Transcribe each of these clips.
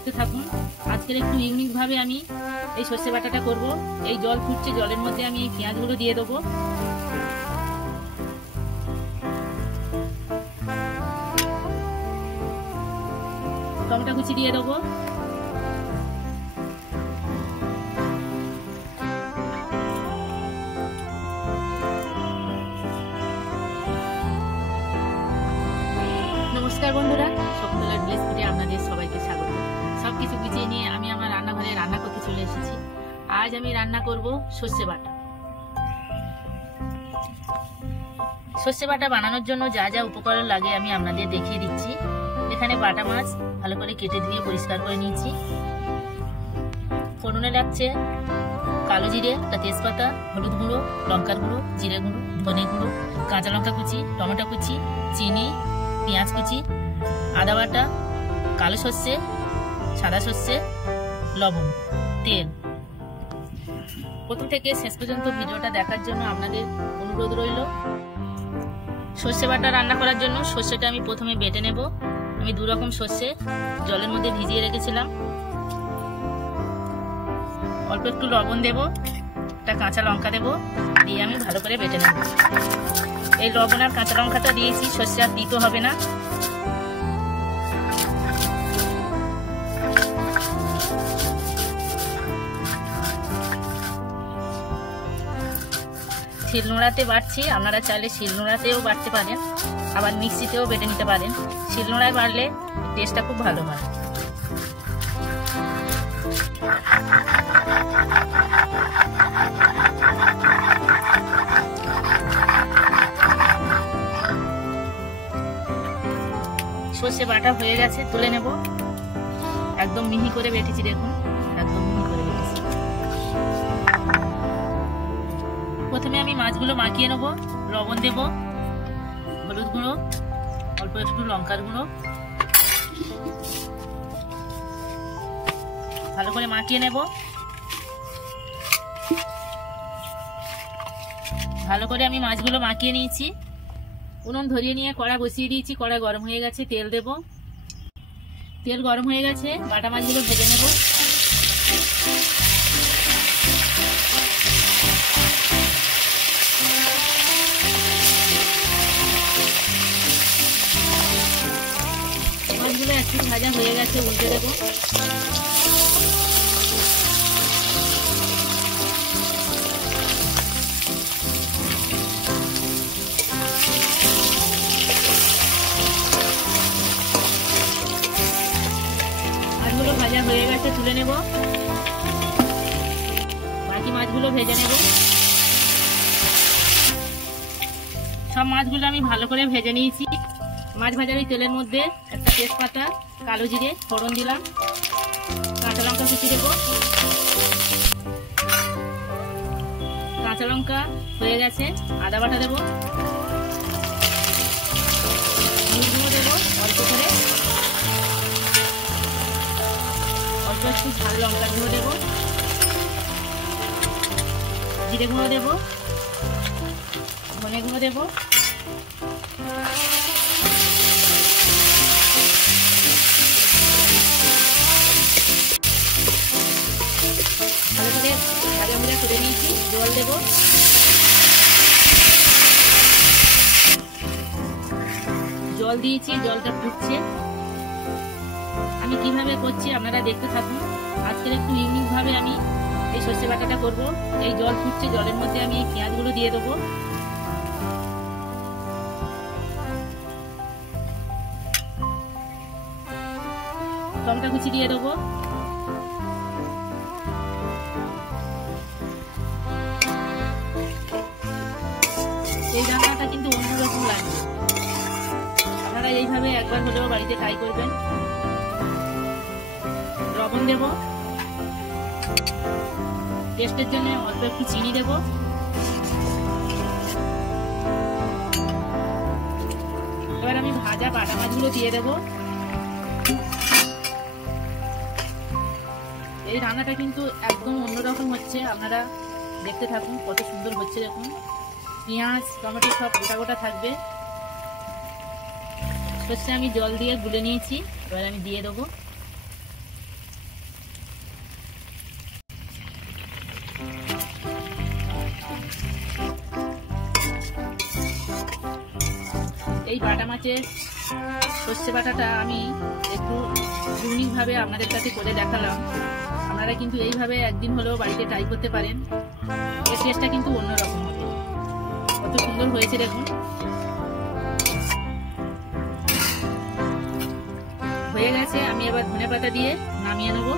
দেখতে থাকুন। আজকের একটু ইউনিক ভাবে আমি এই সর্ষে বাটাটা করব। এই জল ফুটছে, জলের মধ্যে আমি এই পেঁয়াজগুলো দিয়ে দেবো। টমেটো কুচি দিয়ে দেবো। নমস্কার বন্ধুরা, শকুন্তলার ভিলেজ ফুডে আপনাদের সবাইকে স্বাগত। সবকিছু গুছিয়ে নিয়ে আমি আমার রান্নাঘরে রান্না করতে চলে এসেছি। আজ আমি রান্না করব সর্ষে বাটা। সর্ষে বাটা বানানোর জন্য যা যা উপকরণ লাগে আমি আপনাদের দেখিয়ে দিচ্ছি। এখানে বাটা মাছ ভালো করে কেটে ধুয়ে পরিষ্কার করে নিয়েছি। ফোড়নে লাগছে কালো জিরে, একটা তেজপাতা, হলুদ গুঁড়ো, লঙ্কার গুঁড়ো, জিরে গুঁড়ো, ধনে গুঁড়ো, কাঁচা লঙ্কা কুচি, টমেটো কুচি, চিনি, পেঁয়াজ কুচি, আদা বাটা, কালো সর্ষে, সাদা সর্ষে, লবণ, তেল। প্রথম থেকে শেষ পর্যন্ত ভিডিওটা দেখার জন্য আপনাদের অনুরোধ রইল। সর্ষে বাটা রান্না করার জন্য সর্ষেটা আমি প্রথমে বেটে নেব। আমি 2 রকম সর্ষে জলের মধ্যে ভিজিয়ে রেখেছিলাম। অল্প একটু লবণ দেব, একটা কাঁচা লঙ্কা দেব, দিয়ে আমি ভালো করে বেটে নেব। এই লবণ আর কাঁচা লঙ্কাটা দিয়েছি, সর্ষে আর দিতে হবে না। শিলনোড়াতে বাটছি, আপনারা চাইলে শিলনোড়াতেও বাটতে পারেন, আবার মিক্সিতেও বেটে নিতে পারেন। শিলনোড়ায় বাটলে টেস্টটা খুব ভালো হয়। সর্ষে বাটা হয়ে গেছে, তুলে নেব। একদম মিহি করে বেটেছি, দেখুন একদম মিহি করে বেটেছি। প্রথমে আমি মাছগুলো মাখিয়ে নেব। লবণ দেব, হলুদ গুঁড়ো, অল্প একটু লঙ্কার গুঁড়ো, ভালো করে মাখিয়ে নেব। ভালো করে আমি মাছগুলো মাখিয়ে নিয়েছি। উনুন ধরিয়ে নিয়ে কড়া বসিয়ে দিয়েছি। কড়া গরম হয়ে গেছে, তেল দেব। তেল গরম হয়ে গেছে, বাটা মাছগুলো ভেজে নেব। মাছগুলো একটু ভাজা হয়ে গেছে, উল্টে দেব। মাছগুলো ভাজা হয়ে গেছে, তুলে নেব। বাকি মাছগুলো ভেজে নেব। সব মাছগুলো আমি ভালো করে ভেজে নিয়েছি। মাছ ভাজার ওই তেলের মধ্যে একটা তেজপাতা, কালো জিরে ফোড়ন দিলাম, কাঁচা লঙ্কা কুচি দেব। কাঁচা লঙ্কা হয়ে গেছে, আদা বাটা দেব, গুঁড়ো দেব অল্প করে, অল্প একটু ঝাল লঙ্কার গুঁড়ো দেব, জিরে গুঁড়ো দেব, ধনে গুঁড়ো দেব, ভালো করে ভাজা ভাজা করে নিয়েছি। জল দেব। জল দিয়েছি, জলটা ফুটছে। আমি কিভাবে করছি আপনারা দেখতে থাকুন। আজকের একটু ইউনিক ভাবে আমি এই সর্ষে বাটাটা করব। এই জল ফুটছে, জলের মধ্যে আমি এই পেঁয়াজগুলো দিয়ে দেবো। টমেটো কুচি দিয়ে দেবো। এই রান্নাটা কিন্তু অন্যরকম লাগবে। আপনারা এইভাবে একবার হলেও বাড়িতে ট্রাই করবেন। লবণ দেব, টেস্টের জন্য অল্প একটু চিনি দেব। এবার আমি ভাজা বাটা মাছগুলো দিয়ে দেব। এই রান্নাটা কিন্তু একদম অন্যরকম হচ্ছে, আপনারা দেখতে থাকুন কত সুন্দর হচ্ছে। দেখুন পেঁয়াজ টমেটো সব গোটা গোটা থাকবে। সর্ষে আমি জল দিয়ে গুলে নিয়েছি, এবার আমি দিয়ে দেবো। বাটা মাছের সর্ষে বাটাটা আমি একটু ইউনিকভাবে আপনাদের কাছে করে দেখালাম। আপনারা কিন্তু এইভাবে একদিন হলেও বাড়িতে ট্রাই করতে পারেন, এর টেস্টটা কিন্তু অন্যরকম হবে। কত সুন্দর হয়েছে দেখুন। হয়ে গেছে, আমি এবার ধনেপাতা দিয়ে নামিয়ে নেব।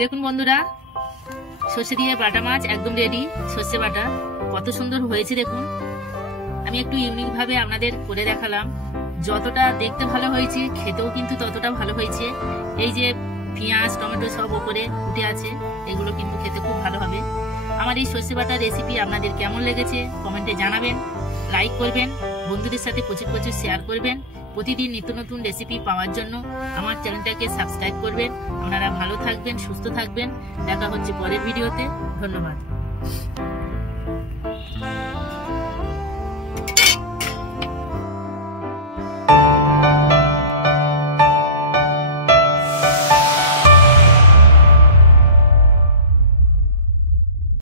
দেখুন বন্ধুরা, সর্ষে দিয়ে বাটা মাছ একদম রেডি। সর্ষে বাটা কত সুন্দর হয়েছে দেখুন। আমি একটু ইউনিক ভাবে আপনাদের করে দেখালাম। যতটা দেখতে ভালো হয়েছে খেতেও কিন্তু ততটা ভালো হয়েছে। এই যে পেঁয়াজ টমেটো সব ওপরে উঠে আছে, এগুলো কিন্তু খেতে খুব ভালো হবে। আমার এই সর্ষে বাটার রেসিপি আপনাদের কেমন লেগেছে কমেন্টে জানাবেন, লাইক করবেন, বন্ধুদের সাথে প্রচুর প্রচুর শেয়ার করবেন। প্রতিদিন নিত্য নতুন রেসিপি পাওয়ার জন্য আমার চ্যানেলটাকে সাবস্ক্রাইব করবেন। আপনারা ভালো থাকবেন, সুস্থ থাকবেন। দেখা হচ্ছে পরের ভিডিওতে। ধন্যবাদ।